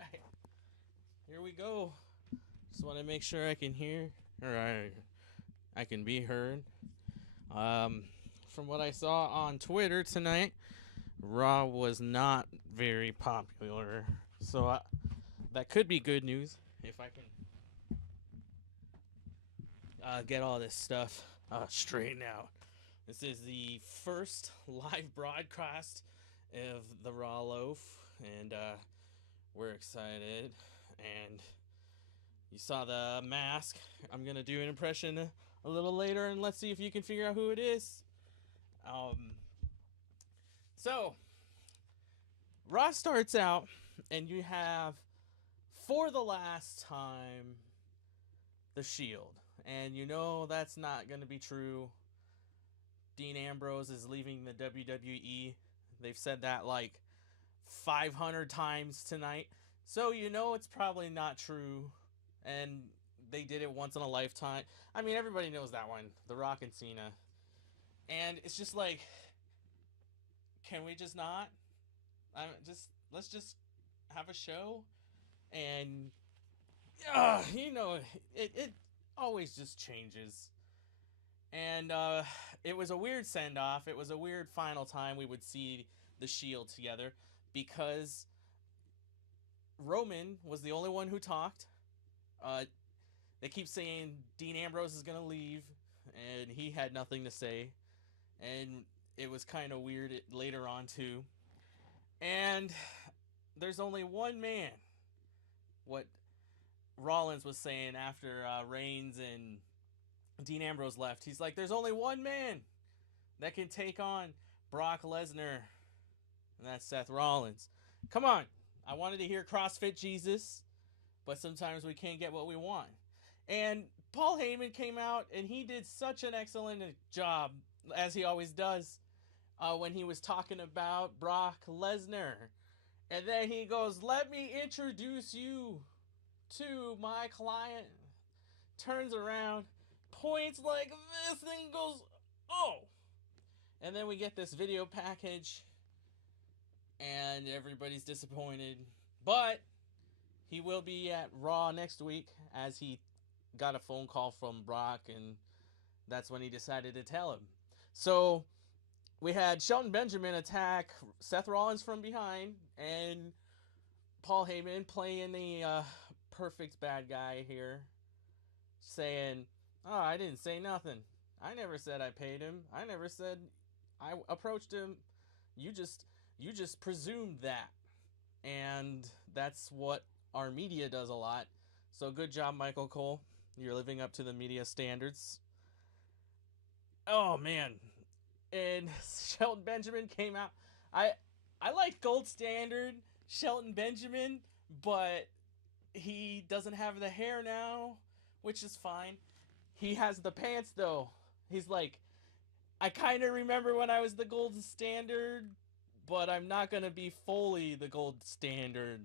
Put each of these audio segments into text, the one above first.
right, here we go. Just want to make sure I can hear, or I can be heard. From what I saw on Twitter tonight, Raw was not very popular, so that could be good news if I can get all this stuff straightened out. This is the first live broadcast of the Raw Loaf, and we're excited. And you saw the mask. I'm gonna do an impression a little later, and let's see if you can figure out who it is. Um, so Raw starts out, and you have for the last time the Shield, and you know that's not gonna be true. Dean Ambrose is leaving the WWE. They've said that like 500 times tonight. So you know it's probably not true. And they did it once in a lifetime. I mean, everybody knows that one. The Rock and Cena. And it's just like, can we just not? Let's just have a show. And you know, it always just changes. And it was a weird send off. It was a weird final time we would see the Shield together because Roman was the only one who talked. They keep saying Dean Ambrose is going to leave, and he had nothing to say. And it was kind of weird later on, too. And there's only one man. What Rollins was saying after Reigns and Dean Ambrose left. He's like, there's only one man that can take on Brock Lesnar, and that's Seth Rollins. Come on. I wanted to hear CrossFit Jesus, but sometimes we can't get what we want. And Paul Heyman came out, and he did such an excellent job, as he always does, when he was talking about Brock Lesnar. And then he goes, let me introduce you to my client. Turns around, points like this, and goes, oh. And then we get this video package, and everybody's disappointed. But he will be at Raw next week, as he got a phone call from Brock, and that's when he decided to tell him. So we had Shelton Benjamin attack Seth Rollins from behind, and Paul Heyman playing the perfect bad guy here, saying, oh, I didn't say nothing. I never said I paid him. I never said I approached him. You just presumed that. And that's what our media does a lot. So good job, Michael Cole. You're living up to the media standards. Oh, man. And Shelton Benjamin came out. I like Gold Standard Shelton Benjamin, but he doesn't have the hair now, which is fine. He has the pants, though. He's like, I kind of remember when I was the gold standard, but I'm not going to be fully the gold standard.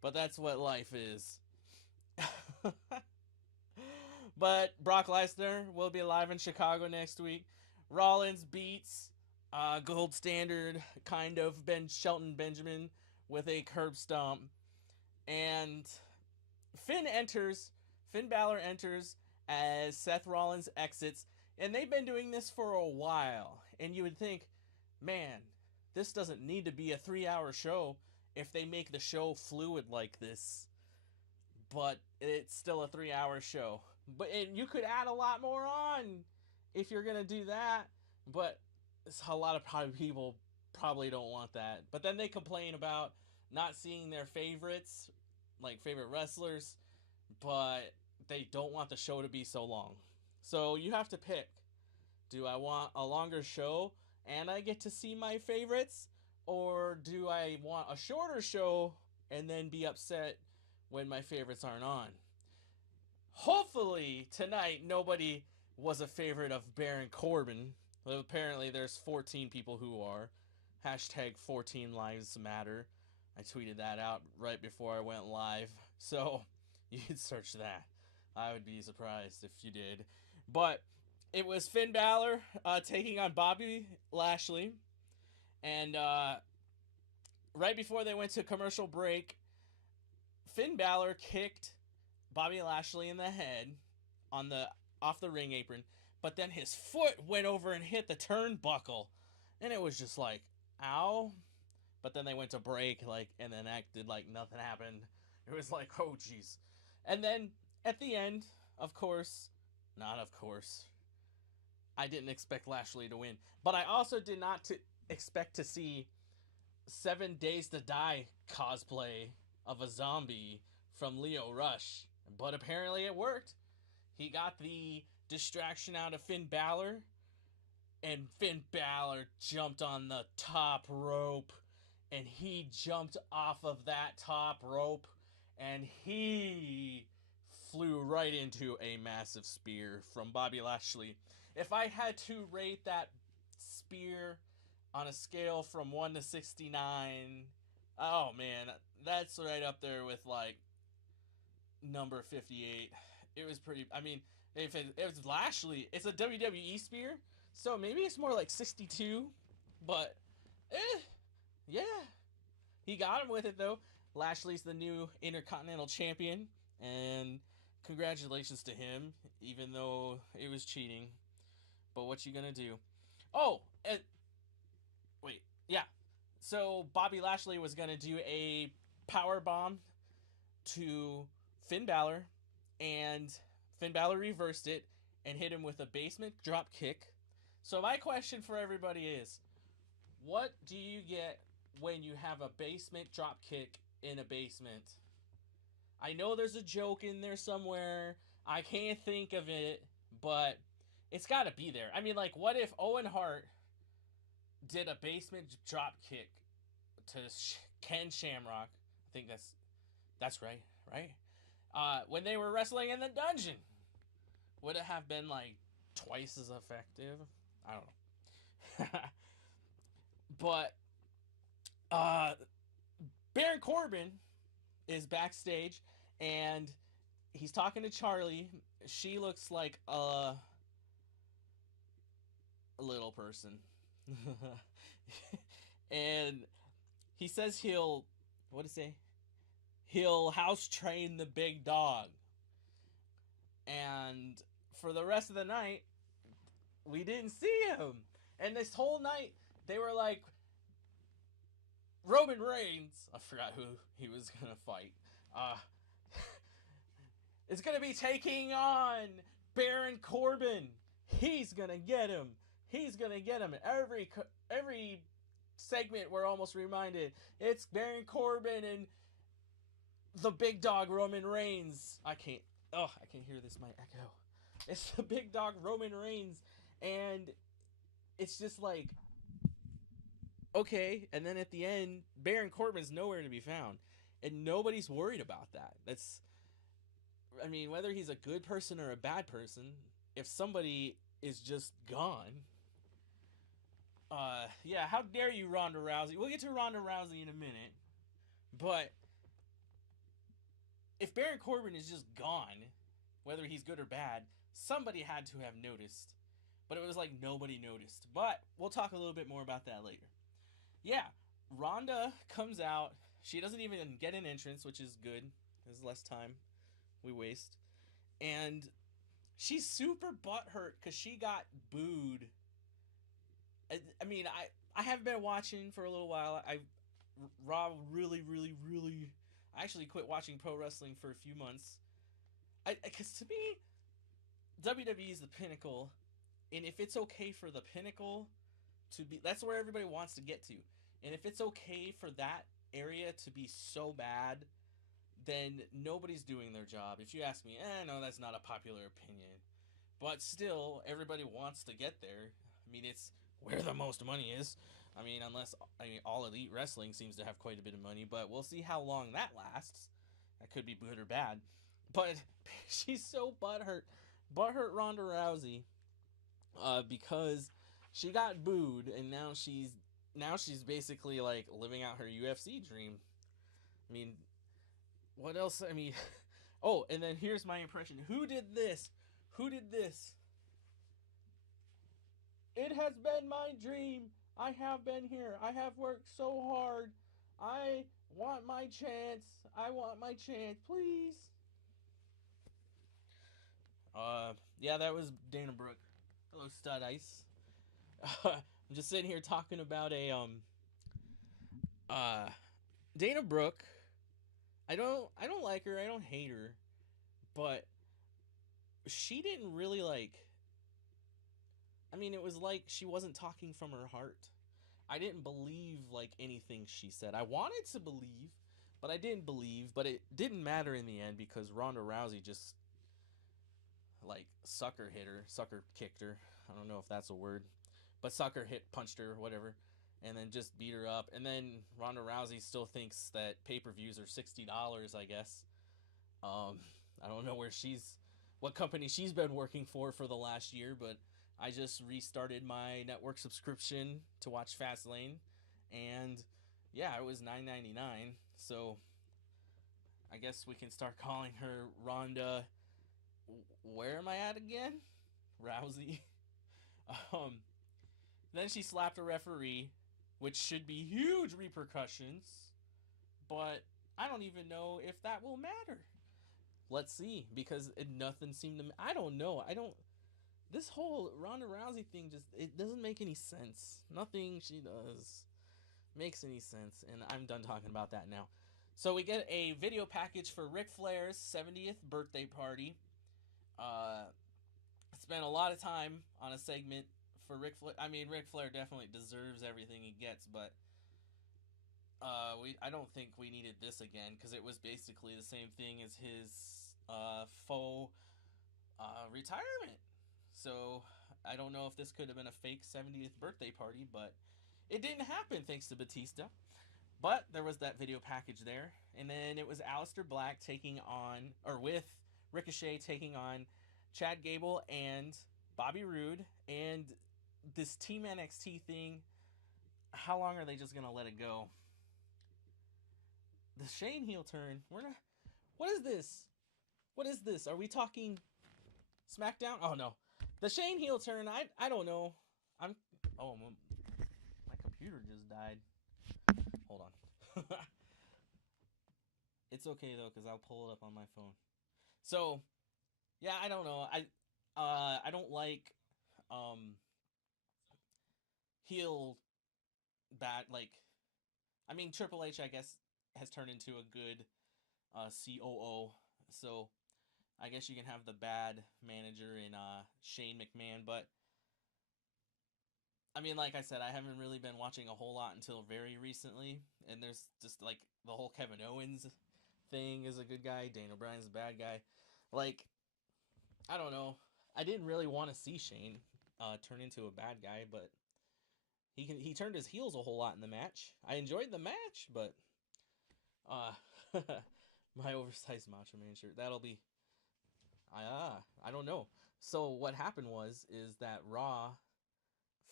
But that's what life is. But Brock Lesnar will be live in Chicago next week. Rollins beats gold standard kind of Shelton Benjamin with a curb stomp. And Finn Balor enters as Seth Rollins exits. And they've been doing this for a while. And you would think, man, this doesn't need to be a 3-hour show if they make the show fluid like this. But it's still a 3-hour show. And you could add a lot more on if you're going to do that. But a lot of people probably don't want that. But then they complain about not seeing their favorites, like favorite wrestlers, but they don't want the show to be so long. So you have to pick. Do I want a longer show and I get to see my favorites? Or do I want a shorter show and then be upset when my favorites aren't on? Hopefully tonight nobody was a favorite of Baron Corbin. Well, apparently there's 14 people who are. Hashtag 14 lives matter. I tweeted that out right before I went live. So you can search that. I would be surprised if you did. But it was Finn Balor taking on Bobby Lashley. And right before they went to commercial break, Finn Balor kicked Bobby Lashley in the head on the off the ring apron, but then his foot went over and hit the turnbuckle, and it was just like, ow. But then they went to break, like, and then acted like nothing happened. It was like, oh jeez. And then at the end, of course, not of course, I didn't expect Lashley to win, but I also did not expect to see 7 Days to Die cosplay of a zombie from Leo Rush. But apparently it worked. He got the distraction out of Finn Balor, and Finn Balor jumped on the top rope, and he jumped off of that top rope, and he flew right into a massive spear from Bobby Lashley. If I had to rate that spear on a scale from 1 to 69, oh man, that's right up there with like number 58. It was pretty, I mean, if it was Lashley, it's a WWE spear, so maybe it's more like 62, but yeah. He got him with it though. Lashley's the new Intercontinental Champion, and congratulations to him, even though it was cheating. But what you gonna do? Oh, wait, yeah. So Bobby Lashley was gonna do a power bomb to Finn Balor, and Finn Balor reversed it and hit him with a basement drop kick. So my question for everybody is, what do you get when you have a basement drop kick in a basement? I know there's a joke in there somewhere. I can't think of it, but it's got to be there. I mean, like, what if Owen Hart did a basement drop kick to Ken Shamrock? I think that's right, right? When they were wrestling in the dungeon, would it have been like twice as effective? I don't know. But Baron Corbin is backstage, and he's talking to Charlie. She looks like a little person. And he says he'll, what did he say? He'll house train the big dog. And for the rest of the night, we didn't see him. And this whole night, they were like, Roman Reigns, I forgot who he was going to fight, is going to be taking on Baron Corbin. He's going to get him. He's going to get him. Every segment we're almost reminded, it's Baron Corbin and the big dog Roman Reigns. I can't hear this, my echo. It's the big dog Roman Reigns, and it's just like, okay. And then at the end, Baron Corbin's nowhere to be found, and nobody's worried about that. I mean, whether he's a good person or a bad person, if somebody is just gone, yeah, how dare you, Ronda Rousey? We'll get to Ronda Rousey in a minute, but if Baron Corbin is just gone, whether he's good or bad, somebody had to have noticed. But it was like nobody noticed. But we'll talk a little bit more about that later. Yeah, Ronda comes out. She doesn't even get an entrance, which is good. There's less time we waste. And she's super butthurt because she got booed. I mean, I haven't been watching for a little while. Raw really I actually quit watching pro wrestling for a few months. Because to me, WWE is the pinnacle, and if it's okay for the pinnacle to be, that's where everybody wants to get to. And if it's okay for that area to be so bad, then nobody's doing their job. If you ask me, no, that's not a popular opinion. But still, everybody wants to get there. I mean, it's where the most money is. I mean, All Elite Wrestling seems to have quite a bit of money, but we'll see how long that lasts. That could be good or bad. But she's so butthurt Ronda Rousey, because she got booed, and now she's basically like living out her UFC dream. I mean, what else? I mean, oh, and then here's my impression. Who did this? It has been my dream. I have been here. I have worked so hard. I Want my chance. I want my chance, please. Yeah, that was Dana Brooke. Hello, Stud Ice. I'm just sitting here talking about a uh Dana Brooke. I don't like her. I don't hate her, but she didn't really like. I mean, it was like she wasn't talking from her heart. I didn't believe like anything she said. I wanted to believe, but I didn't believe. But it didn't matter in the end because Ronda Rousey just like sucker hit her, sucker kicked her. I don't know if that's a word, but sucker hit, punched her, whatever, and then just beat her up. And then Ronda Rousey still thinks that pay-per-views are $60. I guess. Um, I don't know what company she's been working for the last year, but I just restarted my network subscription to watch Fastlane, and yeah, it was $9.99. So I guess we can start calling her Ronda. Where am I at again? Rousey. um, then she slapped a referee, which should be huge repercussions, but I don't even know if that will matter. Let's see, because nothing seemed to. I don't know. I don't. This whole Ronda Rousey thing just it doesn't make any sense. Nothing she does makes any sense, and I'm done talking about that now. So we get a video package for Ric Flair's 70th birthday party. Uh, Spent a lot of time on a segment for Ric Flair. I mean, Ric Flair definitely deserves everything he gets, but I don't think we needed this again because it was basically the same thing as his faux retirement. So I don't know if this could have been a fake 70th birthday party, but it didn't happen thanks to Batista. But there was that video package there, and then it was Aleister Black taking on, or with Ricochet taking on Chad Gable and Bobby Roode, and this Team NXT thing. How long are they just gonna let it go? The Shane heel turn. We're not. What is this? What is this? Are we talking SmackDown? Oh no, the Shane heel turn. I don't know. I'm. Oh, my computer just died. Hold on. It's okay though, cause I'll pull it up on my phone. So yeah, I don't know. I don't like um heel bad like. I mean, Triple H I guess has turned into a good COO. So I guess you can have the bad manager in Shane McMahon, but I mean, like I said, I haven't really been watching a whole lot until very recently, and there's just like the whole Kevin Owens thing is a good guy, Daniel Bryan's a bad guy. Like, I don't know. I didn't really want to see Shane turn into a bad guy, but he turned his heels a whole lot in the match. I enjoyed the match, but uh, my oversized Macho Man shirt that'll be I don't know. So what happened is that Raw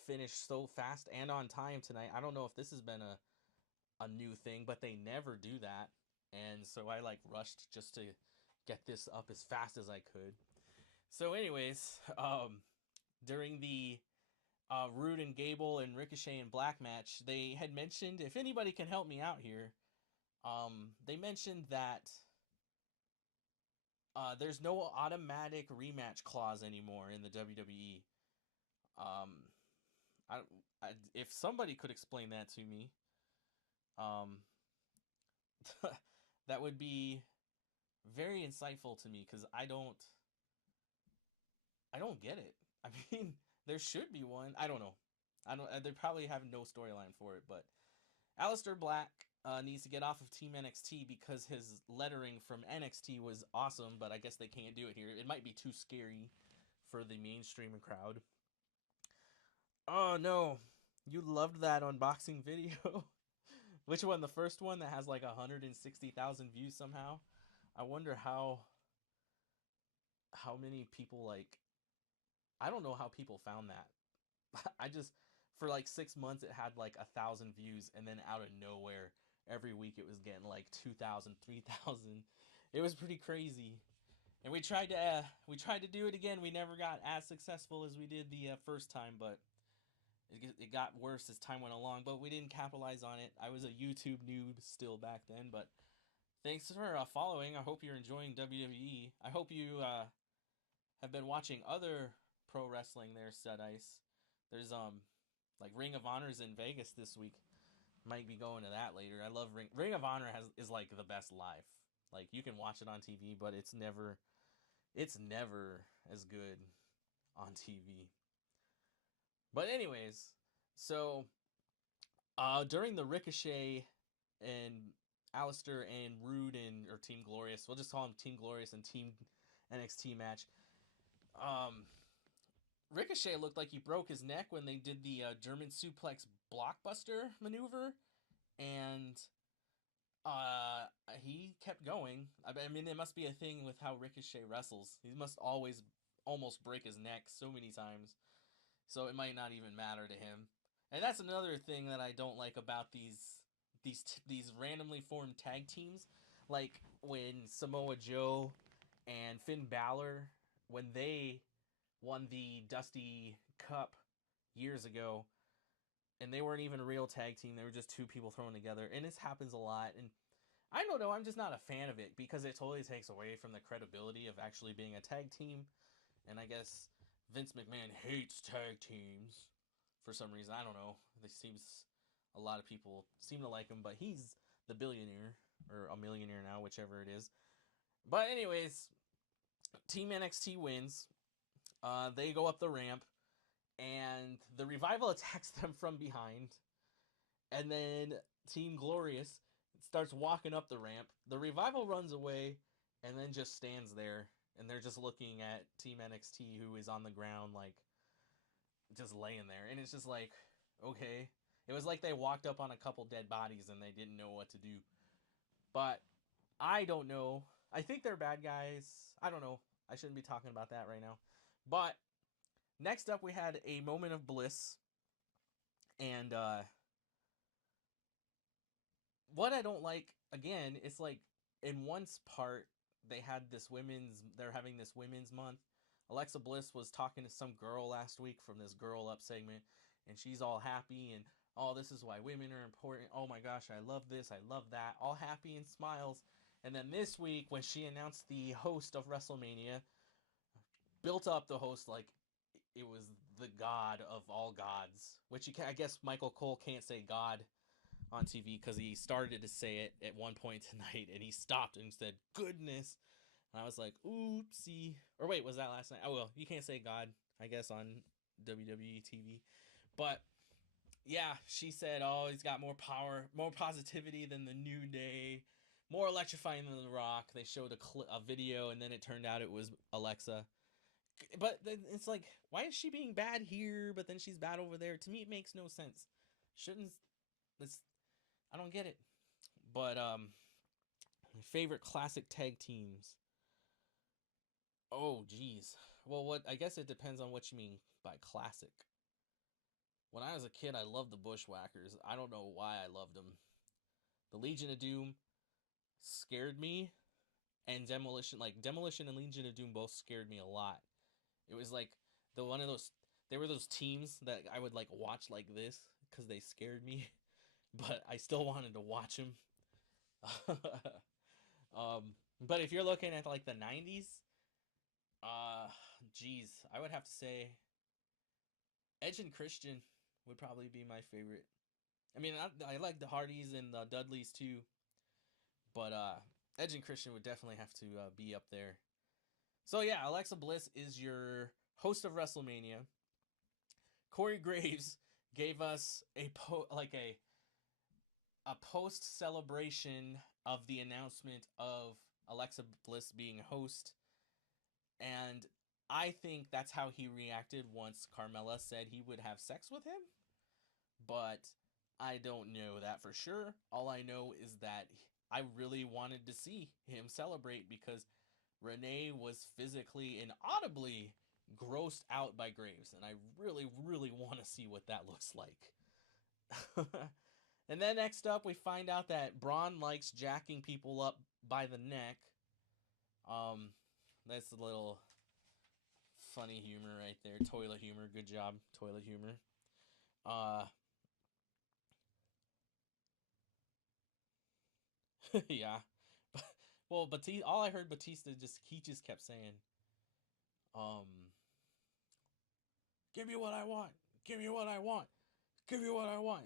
finished so fast and on time tonight. I don't know if this has been a new thing, but they never do that. And so I like rushed just to get this up as fast as I could. So anyways, during the Rude and Gable and Ricochet and Black match, they had mentioned, if anybody can help me out here, they mentioned that there's no automatic rematch clause anymore in the WWE. Um, I, if somebody could explain that to me, um, that would be very insightful to me because I don't get it. I mean, there should be one. I don't know. I don't. They probably have no storyline for it, but Aleister Black needs to get off of Team NXT because his lettering from NXT was awesome, but I guess they can't do it here. It might be too scary for the mainstream crowd. Oh no, you loved that unboxing video. Which one? The first one that has like 160,000 views somehow. I wonder how many people like. I don't know how people found that. I just for like 6 months it had like 1,000 views, and then out of nowhere, every week it was getting like 2,000, 3,000. It was pretty crazy. And we tried to do it again. We never got as successful as we did the first time, but It got worse as time went along, but we didn't capitalize on it. I was a YouTube noob still back then, but thanks for following. I hope you're enjoying WWE. I hope you have been watching other pro wrestling there, Stud Ice. There's like Ring of Honor's in Vegas this week. Might be going to that later. I love Ring of Honor is like the best live. Like you can watch it on TV, but it's never as good on TV. But anyways, so during the Ricochet and Alistair and Rude and or Team Glorious, we'll just call them Team Glorious and Team NXT match. Ricochet looked like he broke his neck when they did the German suplex blockbuster maneuver, and he kept going. I mean, it must be a thing with how Ricochet wrestles. He must always almost break his neck so many times, so it might not even matter to him. And that's another thing that I don't like about these randomly formed tag teams, like when Samoa Joe and Finn Balor, when they won the Dusty Cup years ago, and they weren't even a real tag team. They were just two people thrown together, and this happens a lot. And I don't know, I'm just not a fan of it because it totally takes away from the credibility of actually being a tag team. And I guess Vince McMahon hates tag teams for some reason. I don't know. A lot of people seem to like him, but he's the billionaire or a millionaire now, whichever it is. But anyways, Team NXT wins. They go up the ramp, and the Revival attacks them from behind. And then Team Glorious starts walking up the ramp. The Revival runs away and then just stands there. And they're just looking at Team NXT, who is on the ground, like, just laying there. And it's just like, okay. It was like they walked up on a couple dead bodies and they didn't know what to do. But I don't know. I think they're bad guys. I don't know. I shouldn't be talking about that right now. But next up, we had a moment of bliss. And what I don't like, again, it's like in one part, they're having this women's month. Alexa Bliss was talking to some girl last week from this Girl Up segment, and she's all happy and, oh, this is why women are important. Oh my gosh, I love this. I love that. All happy and smiles. And then this week, when she announced the host of WrestleMania, built up the host like it was the god of all gods, which I guess Michael Cole can't say God on TV because he started to say it at one point tonight and he stopped and said goodness, and I was like, oopsie. Or wait, was that last night? Oh well, you can't say God, I guess, on WWE TV. But yeah, she said, oh, he's got more power, more positivity than the New Day, more electrifying than The Rock. They showed a video, and then it turned out it was Alexa. But it's like, why is she being bad here, but then she's bad over there? To me, it makes no sense. Shouldn't this? I don't get it. But my favorite classic tag teams. Oh, geez. Well, what? I guess it depends on what you mean by classic. When I was a kid, I loved the Bushwhackers. I don't know why I loved them. The Legion of Doom scared me, and Demolition and Legion of Doom both scared me a lot. It was like they were those teams that I would like watch like this because they scared me, but I still wanted to watch them. But if you're looking at like the 90s, geez, I would have to say Edge and Christian would probably be my favorite. I mean, I like the Hardys and the Dudleys too, but Edge and Christian would definitely have to be up there. So yeah, Alexa Bliss is your host of WrestleMania. Corey Graves gave us a post celebration of the announcement of Alexa Bliss being host, and I think that's how he reacted once Carmella said he would have sex with him. But I don't know that for sure. All I know is that I really wanted to see him celebrate because Renee was physically and audibly grossed out by Graves, and I really, really want to see what that looks like. And then next up, we find out that Braun likes jacking people up by the neck. That's a little funny humor right there. Toilet humor. Good job, toilet humor. Uh, yeah. Well, Batista. All I heard Batista just kept saying, um, "Give me what I want. Give me what I want. Give me what I want.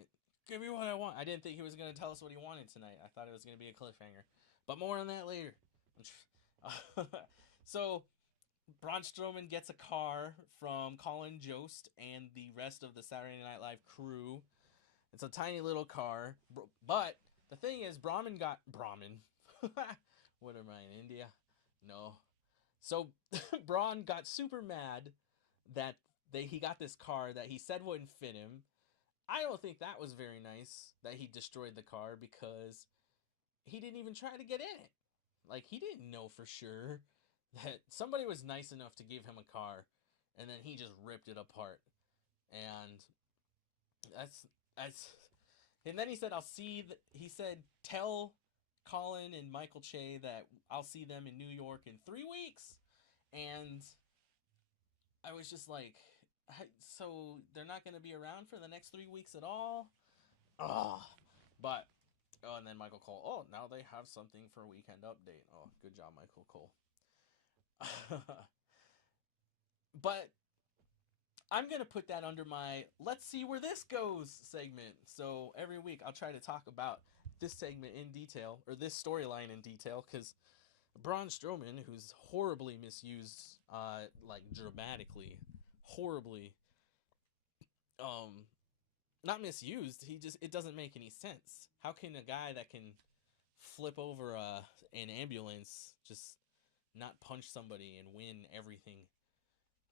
Give me what I want." I didn't think he was gonna tell us what he wanted tonight. I thought it was gonna be a cliffhanger, but more on that later. So Braun Strowman gets a car from Colin Jost and the rest of the Saturday Night Live crew. It's a tiny little car, but the thing is, Brahmin. What am I in India? No. So Braun got super mad that he got this car that he said wouldn't fit him. I don't think that was very nice that he destroyed the car because he didn't even try to get in it. Like, he didn't know for sure that somebody was nice enough to give him a car, and then he just ripped it apart. And that's and then he said, he said, tell Colin and Michael Che that I'll see them in New York in 3 weeks. And I was just like, so they're not going to be around for the next 3 weeks at all? Ugh. But, oh, and then Michael Cole, oh, now they have something for a weekend update. Oh, good job, Michael Cole. But I'm going to put that under my let's see where this goes segment. So every week I'll try to talk about this segment in detail, or this storyline in detail, because Braun Strowman, who's horribly misused, like dramatically, horribly, um, not misused. It doesn't make any sense. How can a guy that can flip over an ambulance just not punch somebody and win everything?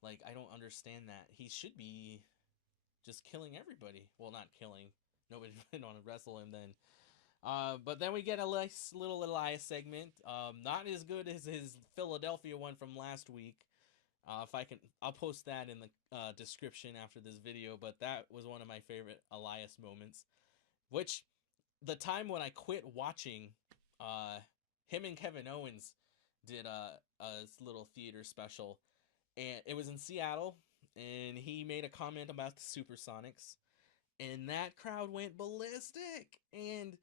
Like, I don't understand that. He should be just killing everybody. Well, not killing. Nobody would want to wrestle him then. But then we get a nice little Elias segment. Not as good as his Philadelphia one from last week. If I can, I'll post that in the description after this video. But that was one of my favorite Elias moments. Which, the time when I quit watching, him and Kevin Owens did a little theater special. And it was in Seattle. And he made a comment about the Supersonics. And that crowd went ballistic. And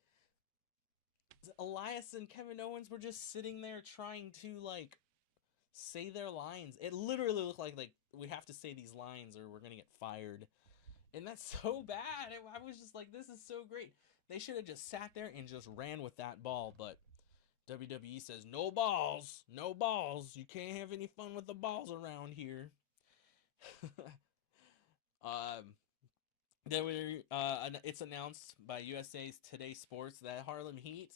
Elias and Kevin Owens were just sitting there trying to, like, say their lines. It literally looked like we have to say these lines or we're gonna get fired. And that's so bad. I was just like, this is so great. They should have just sat there and just ran with that ball. But WWE says, no balls. No balls. You can't have any fun with the balls around here. um, it's announced by USA's Today Sports that Harlem Heat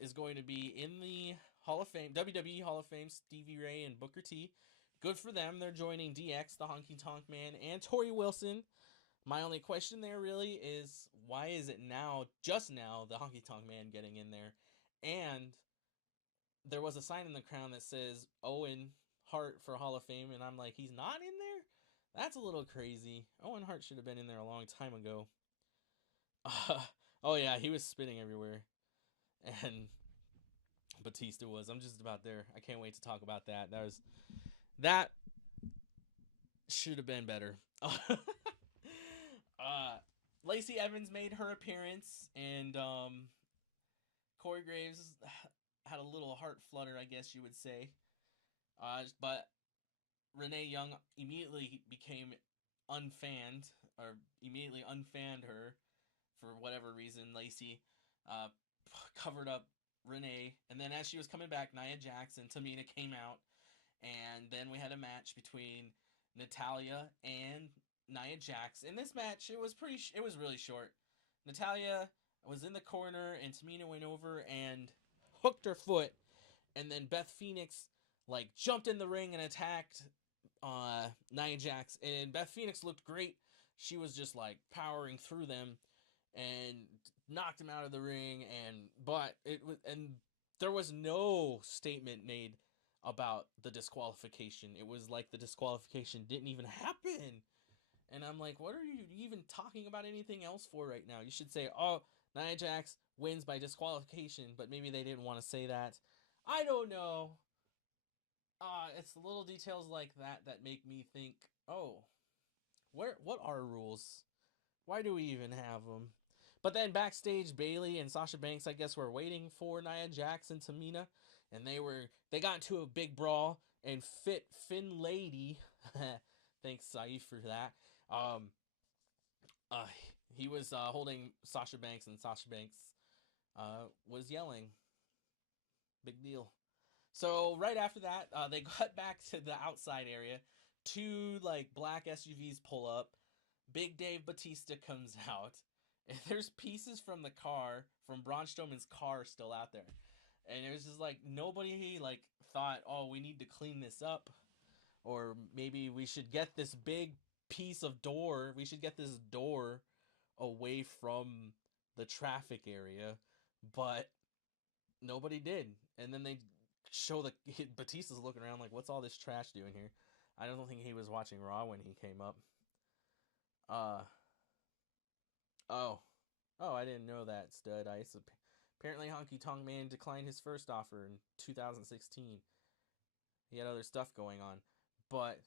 is going to be in the Hall of Fame, WWE Hall of Fame. Stevie Ray and Booker T. Good for them. They're joining DX, the Honky Tonk Man, and Tori Wilson. My only question there really is, why is it just now, the Honky Tonk Man getting in there? And there was a sign in the crowd that says Owen Hart for Hall of Fame, and I'm like, he's not in there? That's a little crazy. Owen Hart should have been in there a long time ago. Oh yeah, he was spitting everywhere. And Batista was. I'm just about there. I can't wait to talk about that. That should have been better. Lacey Evans made her appearance, and Corey Graves had a little heart flutter, I guess you would say. But Renee Young immediately became unfanned, or immediately unfanned her for whatever reason. Lacey covered up Renee, and then as she was coming back, Nia Jax and Tamina came out, and then we had a match between Natalya and Nia Jax. In this match, it was really short. Natalya was in the corner, and Tamina went over and hooked her foot, and then Beth Phoenix like jumped in the ring and attacked Nia Jax, and Beth Phoenix looked great. She was just like powering through them and knocked him out of the ring, and there was no statement made about the disqualification. It was like the disqualification didn't even happen. And I'm like, what are you even talking about anything else for right now? You should say, oh, Nia Jax wins by disqualification, but maybe they didn't want to say that. I don't know. It's the little details like that that make me think, oh, What are rules? Why do we even have them? But then backstage, Bailey and Sasha Banks, I guess, were waiting for Nia Jax and Tamina, and they got into a big brawl, and Finn Lady, thanks Saif for that. Um, uh, he was holding Sasha Banks, and Sasha Banks was yelling, "Big deal." So right after that, they got back to the outside area. Two like black SUVs pull up. Big Dave Batista comes out. And there's pieces from the car, from Braun Strowman's car, still out there. And it was just like nobody like thought, oh, we need to clean this up, or maybe we should get this big piece of door. We should get this door away from the traffic area, but nobody did. And then they show the Batista's looking around like, what's all this trash doing here? I don't think he was watching Raw when he came up. Uh oh. Oh, I didn't know that, Stud Ice. Apparently Honky Tonk Man declined his first offer in 2016. He had other stuff going on. But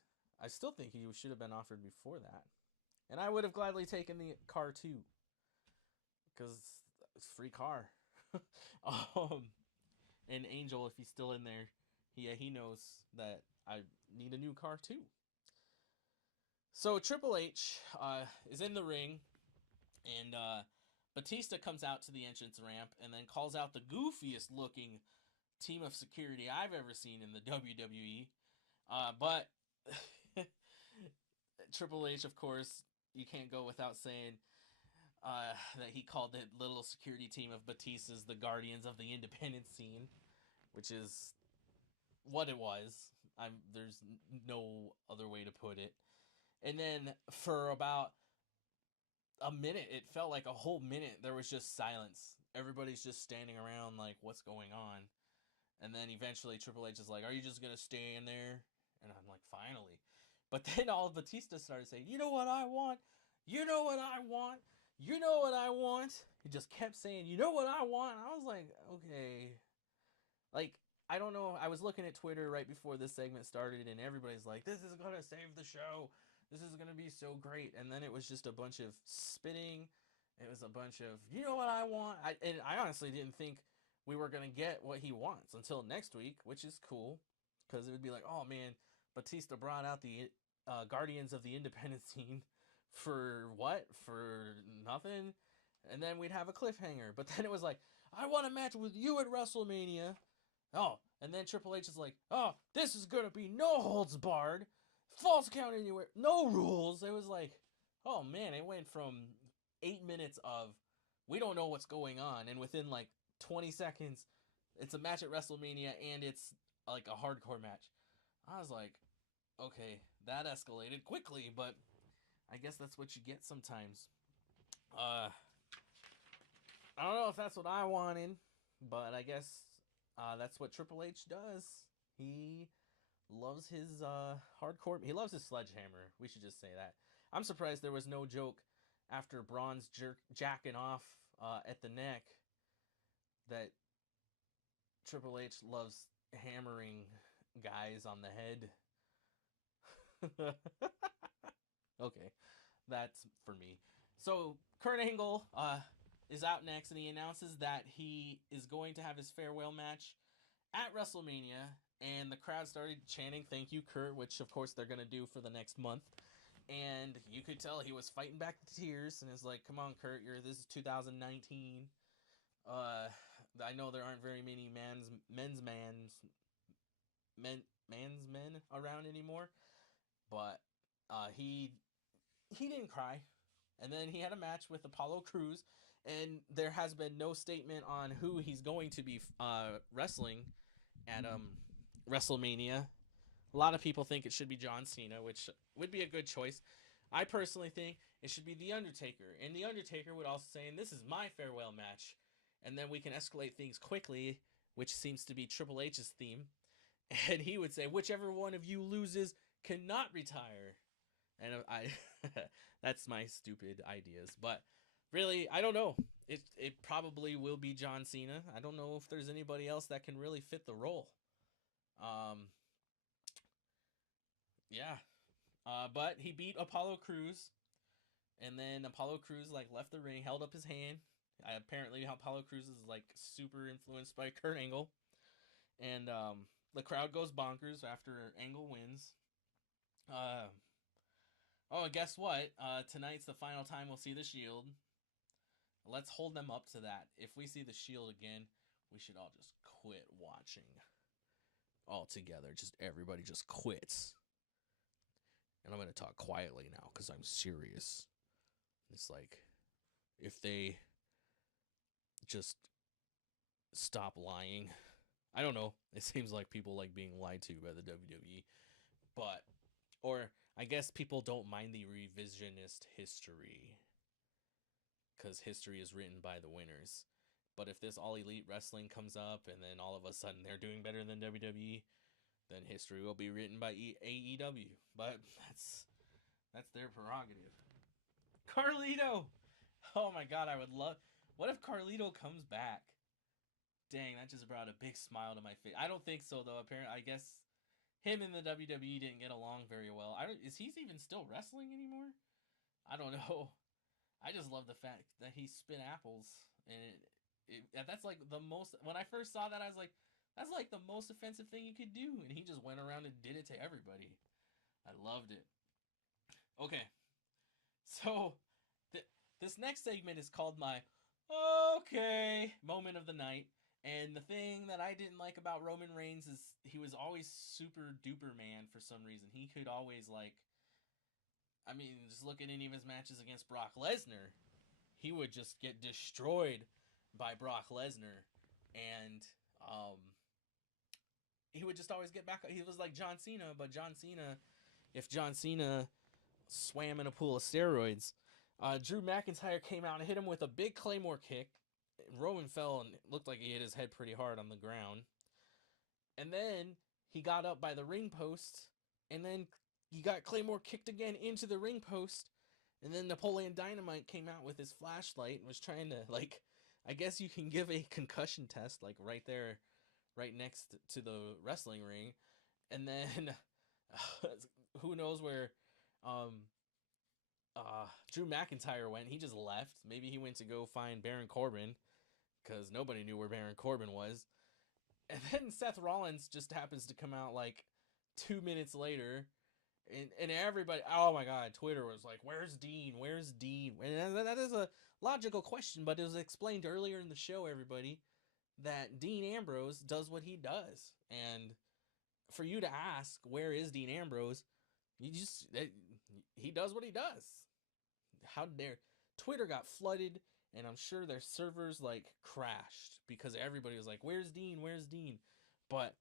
I still think he should have been offered before that. And I would have gladly taken the car too. Because it's free car. um and Angel, if he's still in there, he knows that I need a new car too. So Triple H is in the ring, and Batista comes out to the entrance ramp and then calls out the goofiest looking team of security I've ever seen in the WWE. But Triple H, of course, you can't go without saying that he called the little security team of Batista's the Guardians of the Independent Scene, which is what it was. There's no other way to put it. And then for about a minute, it felt like a whole minute, there was just silence. Everybody's just standing around like, what's going on? And then eventually Triple H is like, are you just going to stand there? And I'm like, finally. But then all of Batista started saying, you know what I want? You know what I want? You know what I want? He just kept saying, you know what I want? I was like, okay. Like, I don't know. I was looking at Twitter right before this segment started, and everybody's like, this is going to save the show. This is going to be so great. And then it was just a bunch of spitting. It was a bunch of, you know what I want? And I honestly didn't think we were going to get what he wants until next week, which is cool. Because it would be like, oh man, Batista brought out the Guardians of the Independent Scene for what? For nothing? And then we'd have a cliffhanger. But then it was like, I want a match with you at WrestleMania. Oh, and then Triple H is like, oh, this is going to be no holds barred. False count anywhere. No rules. It was like, oh man, it went from 8 minutes of we don't know what's going on, and within like 20 seconds, it's a match at WrestleMania, and it's like a hardcore match. I was like, okay, that escalated quickly, but I guess that's what you get sometimes. I don't know if that's what I wanted, but I guess that's what Triple H does. He loves his hardcore. He loves his sledgehammer. We should just say that. I'm surprised there was no joke after Braun's jacking off at the neck that Triple H loves hammering guys on the head. Okay, that's for me. So Kurt Angle is out next, and he announces that he is going to have his farewell match at WrestleMania, and the crowd started chanting, thank you, Kurt, which of course they're going to do for the next month. And you could tell he was fighting back the tears, and it's like, come on, Kurt, this is 2019. I know there aren't very many men's men around anymore, but he didn't cry. And then he had a match with Apollo Crews, and there has been no statement on who he's going to be wrestling at WrestleMania. A lot of people think it should be John Cena, which would be a good choice. I personally think it should be The Undertaker. And The Undertaker would also say, this is my farewell match. And then we can escalate things quickly, which seems to be Triple H's theme. And he would say, whichever one of you loses cannot retire. And that's my stupid ideas. But really, I don't know. It probably will be John Cena. I don't know if there's anybody else that can really fit the role. Yeah. But he beat Apollo Crews, and then Apollo Crews like left the ring, held up his hand. Apparently, Apollo Crews is like super influenced by Kurt Angle, and the crowd goes bonkers after Angle wins. Uh, oh, and guess what? Tonight's the final time we'll see the Shield. Let's hold them up to that. If we see the Shield again, we should all just quit watching all together. Just everybody just quits. And I'm going to talk quietly now because I'm serious. It's like, if they just stop lying. I don't know. It seems like people like being lied to by the WWE. But, or I guess people don't mind the revisionist history, because history is written by the winners. But if this All Elite Wrestling comes up and then all of a sudden they're doing better than WWE, then history will be written by AEW. But that's their prerogative. Carlito! Oh my god, I would love... What if Carlito comes back? Dang, that just brought a big smile to my face. I don't think so, though. Apparently, I guess him and the WWE didn't get along very well. Is he even still wrestling anymore? I don't know. I just love the fact that he spit apples, and that's like the most. When I first saw that, I was like, that's like the most offensive thing you could do, and he just went around and did it to everybody. I loved it. Okay, so this next segment is called my okay moment of the night. And the thing that I didn't like about Roman Reigns is he was always super duper man for some reason. He could always like, I mean, just look at any of his matches against Brock Lesnar. He would just get destroyed by Brock Lesnar. And he would just always get back. He was like John Cena, but John Cena, if John Cena swam in a pool of steroids, Drew McIntyre came out and hit him with a big Claymore kick. Roman fell and it looked like he hit his head pretty hard on the ground. And then he got up by the ring post, and then he got Claymore kicked again into the ring post. And then Napoleon Dynamite came out with his flashlight and was trying to, like, I guess you can give a concussion test, like, right there, right next to the wrestling ring. And then, who knows where Drew McIntyre went. He just left. Maybe he went to go find Baron Corbin, because nobody knew where Baron Corbin was. And then Seth Rollins just happens to come out like 2 minutes later. And everybody, oh my god, Twitter was like, where's Dean? Where's Dean? And that is a logical question, but it was explained earlier in the show, everybody, that Dean Ambrose does what he does. And for you to ask, where is Dean Ambrose? He does what he does. How dare... Twitter got flooded, and I'm sure their servers like crashed because everybody was like, where's Dean? Where's Dean? But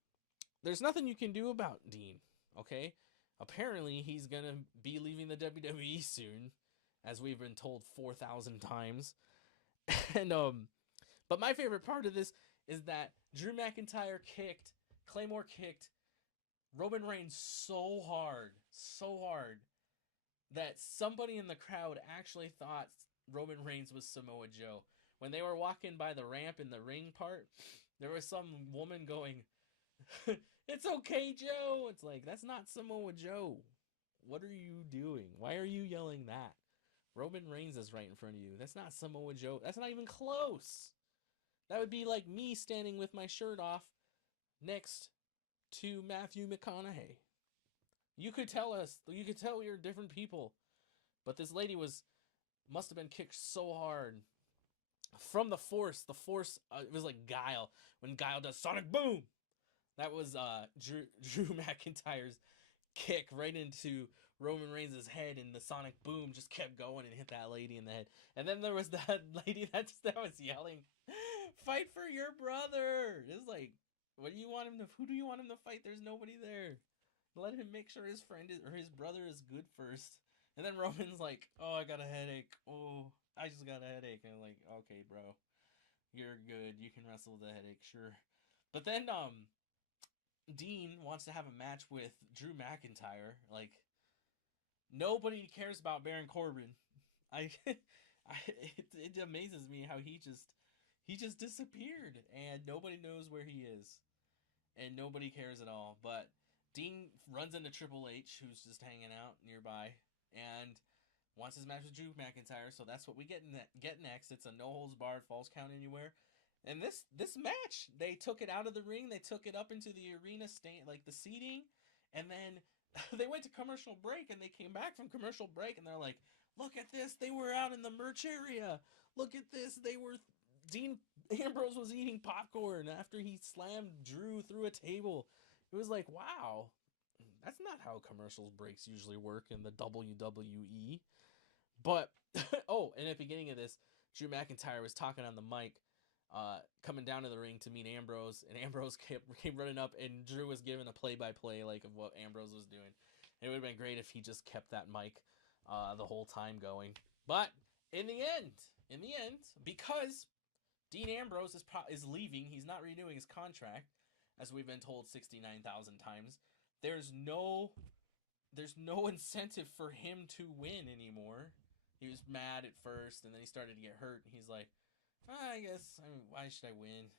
there's nothing you can do about Dean, okay? Apparently, he's going to be leaving the WWE soon, as we've been told 4,000 times. And but my favorite part of this is that Drew McIntyre Claymore kicked Roman Reigns so hard, that somebody in the crowd actually thought Roman Reigns was Samoa Joe. When they were walking by the ramp in the ring part, there was some woman going, it's okay, Joe. It's like, that's not Samoa Joe. What are you doing? Why are you yelling that? Roman Reigns is right in front of you. That's not Samoa Joe. That's not even close. That would be like me standing with my shirt off next to Matthew McConaughey. You could tell we were different people. But this lady must have been kicked so hard from the Force. The Force, it was like Guile. When Guile does Sonic Boom, that was Drew McIntyre's kick right into Roman Reigns' head, and the Sonic Boom just kept going and hit that lady in the head. And then there was that lady that was yelling, fight for your brother. It's like, who do you want him to fight? There's nobody there. Let him make sure his brother is good first. And then Roman's like, oh, I got a headache. Oh, I just got a headache. And I'm like, okay, bro, you're good. You can wrestle with a headache, sure. But then Dean wants to have a match with Drew McIntyre. Like, nobody cares about Baron Corbin. It amazes me how he just disappeared, and nobody knows where he is, and nobody cares at all. But Dean runs into Triple H, who's just hanging out nearby, and wants his match with Drew McIntyre. So that's what we get next. It's a no holds barred falls count anywhere. And this match, they took it out of the ring, they took it up into the arena stand, like the seating, and then they went to commercial break, and they came back from commercial break, and they're like, "Look at this! They were out in the merch area. Look at this! Dean Ambrose was eating popcorn after he slammed Drew through a table." It was like, wow, that's not how commercial breaks usually work in the WWE. But oh, and at the beginning of this, Drew McIntyre was talking on the mic, coming down to the ring to meet Ambrose, and Ambrose came running up, and Drew was giving a play-by-play like of what Ambrose was doing. It would have been great if he just kept that mic the whole time going. But in the end, because Dean Ambrose is leaving, he's not renewing his contract, as we've been told 69,000 times. There's no incentive for him to win anymore. He was mad at first, and then he started to get hurt. And he's like, I mean, why should I win?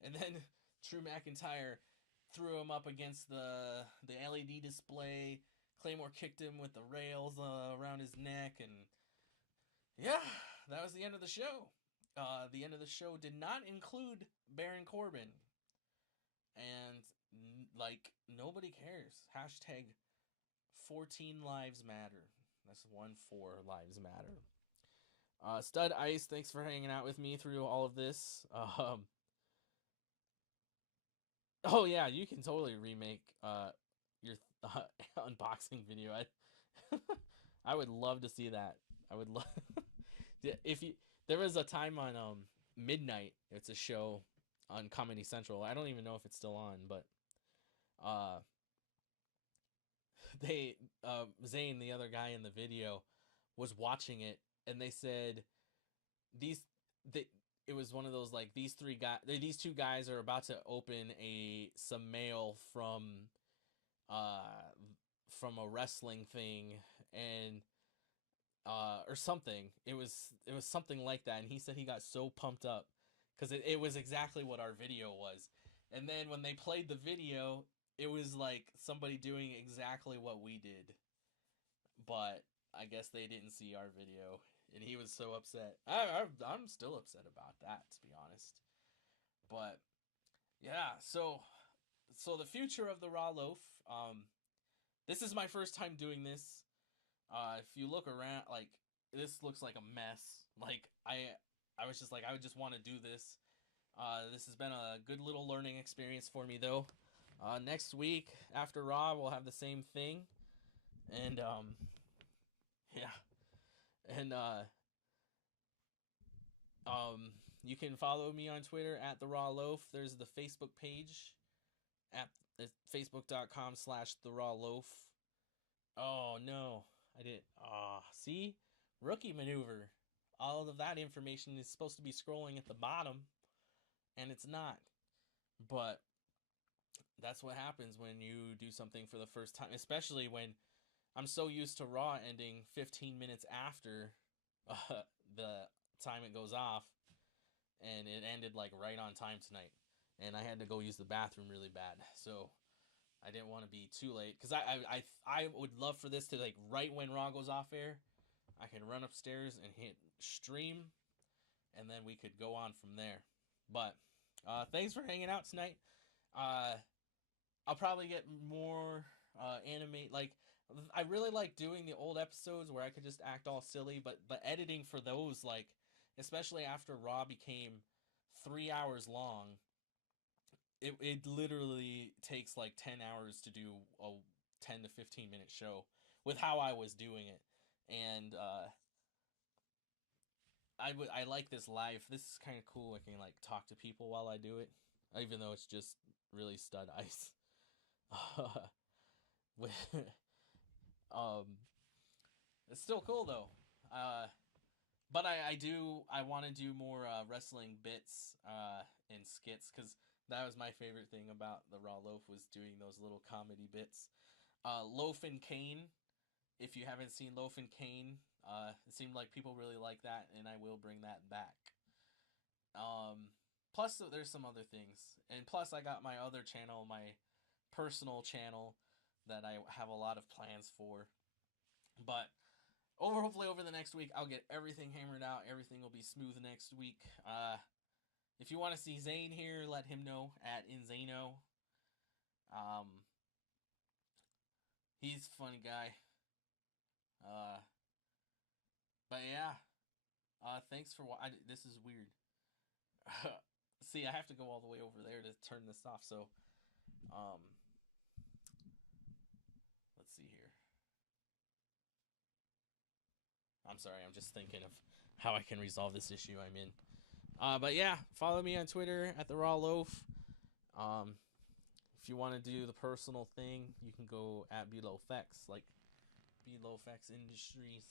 And then Drew McIntyre threw him up against the LED display. Claymore kicked him with the rails around his neck, and yeah, that was the end of the show. The end of the show did not include Baron Corbin, and like nobody cares. Hashtag 14 lives matter. That's 1-4 lives matter. Stud Ice, thanks for hanging out with me through all of this. Oh yeah, you can totally remake your unboxing video. I would love to see that. I would love if you. There was a time on Midnight. It's a show on Comedy Central. I don't even know if it's still on, but they Zane, the other guy in the video, was watching it, and they said it was one of those like these two guys are about to open some mail from a wrestling thing, and or something. It was something like that, and he said he got so pumped up because it was exactly what our video was. And then when they played the video, it was like somebody doing exactly what we did, but I guess they didn't see our video, and he was so upset. I'm still upset about that, to be honest. But yeah, so the future of the Raw Loaf. This is my first time doing this. If you look around, like, this looks like a mess. Like, I was just like, I would just want to do this. This has been a good little learning experience for me, though. Next week, after Raw, we'll have the same thing. And, yeah. And, you can follow me on Twitter at The Raw Loaf. There's the Facebook page at facebook.com/The Raw Loaf. Oh, no. I didn't. See? Rookie maneuver. All of that information is supposed to be scrolling at the bottom, and it's not. But that's what happens when you do something for the first time, especially when I'm so used to Raw ending 15 minutes after the time it goes off, and it ended like right on time tonight, and I had to go use the bathroom really bad, so I didn't want to be too late, because I would love for this to, like, right when Raw goes off air, I can run upstairs and hit stream, and then we could go on from there. But thanks for hanging out tonight. I'll probably get more anime. Like, I really like doing the old episodes where I could just act all silly, but the editing for those, like, especially after Raw became 3 hours long, it literally takes like 10 hours to do a 10 to 15 minute show with how I was doing it. And I like this live. This is kind of cool. I can like talk to people while I do it, even though it's just really Stud Ice. It's still cool though. But I want to do more wrestling bits and skits, because that was my favorite thing about the Raw Loaf, was doing those little comedy bits. Loaf and Kane. If you haven't seen Loaf and Kane, it seemed like people really like that, and I will bring that back. Plus, there's some other things. And plus, I got my other channel, my personal channel that I have a lot of plans for. But hopefully over the next week, I'll get everything hammered out. Everything will be smooth next week. If you want to see Zane here, let him know at InZano. He's a funny guy. But yeah. Thanks for this is weird. See, I have to go all the way over there to turn this off. So, let's see here. I'm sorry, I'm just thinking of how I can resolve this issue I'm in. But yeah, follow me on Twitter at the RAW Loaf. If you want to do the personal thing, you can go at BLowFX, like BLowFX Industries.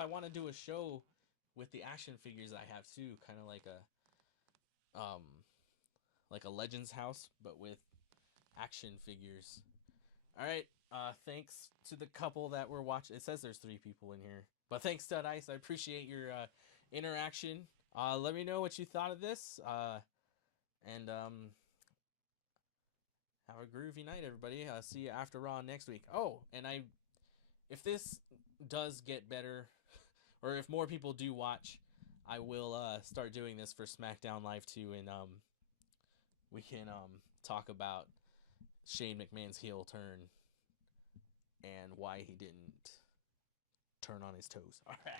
I want to do a show with the action figures I have too, kind of like a Legends house, but with action figures. All right. Thanks to the couple that were watching. It says there's 3 people in here, but thanks, Stud Ice. I appreciate your interaction. Let me know what you thought of this. And have a groovy night, everybody. See you after Raw next week. Oh, and if this does get better, or if more people do watch, I will start doing this for SmackDown Live too, and we can talk about Shane McMahon's heel turn and why he didn't turn on his toes. All right.